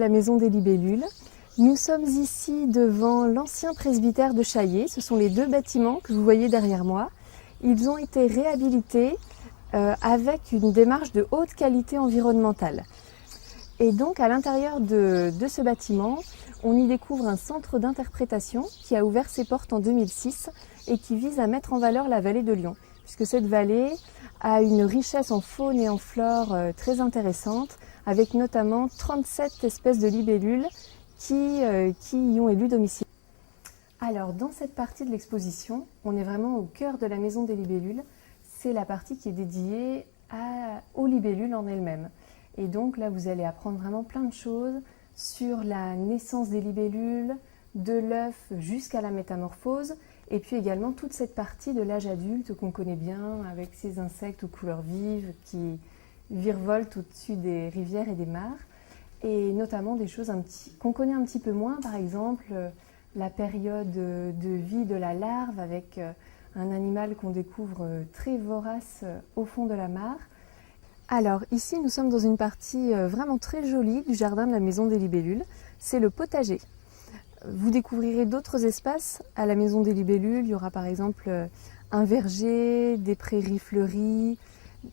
la Maison des Libellules. Nous sommes ici devant l'ancien presbytère de Chaillé. Ce sont les deux bâtiments que vous voyez derrière moi. Ils ont été réhabilités avec une démarche de haute qualité environnementale. Et donc à l'intérieur de ce bâtiment, on y découvre un centre d'interprétation qui a ouvert ses portes en 2006 et qui vise à mettre en valeur la vallée de Lyon, puisque cette vallée a une richesse en faune et en flore très intéressante, avec notamment 37 espèces de libellules qui y ont élu domicile. Alors dans cette partie de l'exposition, on est vraiment au cœur de la Maison des Libellules. C'est la partie qui est dédiée aux libellules en elles-mêmes. Et donc là, vous allez apprendre vraiment plein de choses sur la naissance des libellules, de l'œuf jusqu'à la métamorphose, et puis également toute cette partie de l'âge adulte qu'on connaît bien, avec ces insectes aux couleurs vives qui virevoltent au-dessus des rivières et des mares, et notamment des choses qu'on connaît un petit peu moins, par exemple la période de vie de la larve avec un animal qu'on découvre très vorace au fond de la mare. Alors ici nous sommes dans une partie vraiment très jolie du jardin de la Maison des Libellules, c'est le potager. Vous découvrirez d'autres espaces à la Maison des Libellules, il y aura par exemple un verger, des prairies fleuries,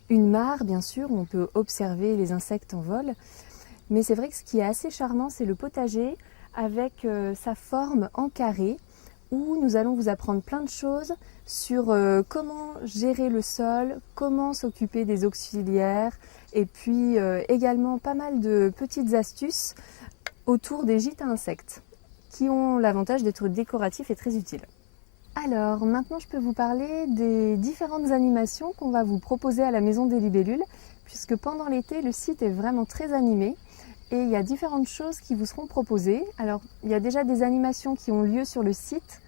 une mare bien sûr où on peut observer les insectes en vol. Mais c'est vrai que ce qui est assez charmant, c'est le potager avec sa forme en carré où nous allons vous apprendre plein de choses sur comment gérer le sol, comment s'occuper des auxiliaires et puis également pas mal de petites astuces autour des gîtes à insectes qui ont l'avantage d'être décoratifs et très utiles. Alors maintenant je peux vous parler des différentes animations qu'on va vous proposer à la Maison des Libellules puisque pendant l'été le site est vraiment très animé. Et il y a différentes choses qui vous seront proposées. Alors, il y a déjà des animations qui ont lieu sur le site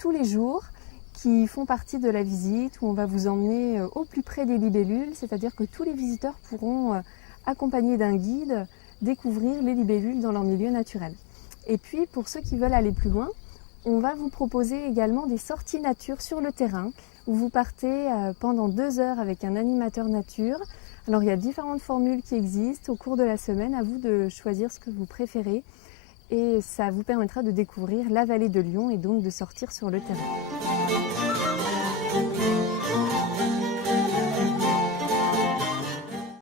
tous les jours, qui font partie de la visite, où on va vous emmener au plus près des libellules, c'est-à-dire que tous les visiteurs pourront, accompagnés d'un guide, découvrir les libellules dans leur milieu naturel. Et puis, pour ceux qui veulent aller plus loin, on va vous proposer également des sorties nature sur le terrain, où vous partez pendant 2 heures avec un animateur nature. Alors il y a différentes formules qui existent au cours de la semaine, à vous de choisir ce que vous préférez et ça vous permettra de découvrir la vallée de Lyon et donc de sortir sur le terrain.